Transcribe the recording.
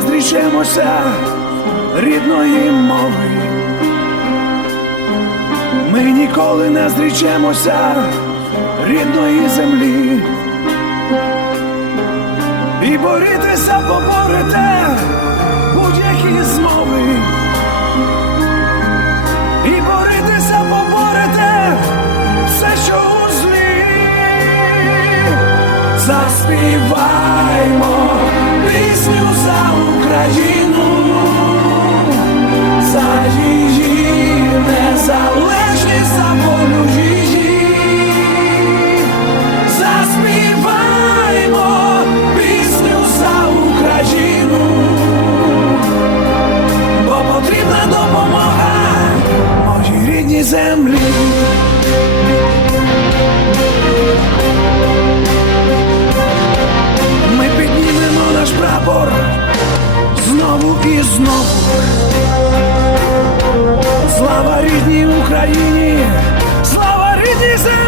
зрічемося рідної мови. Ми ніколи не зрічемося рідної землі. І борітися поборете землі. Ми піднімемо наш прапор знову і знову. Слава рідній Україні, слава рідній землі.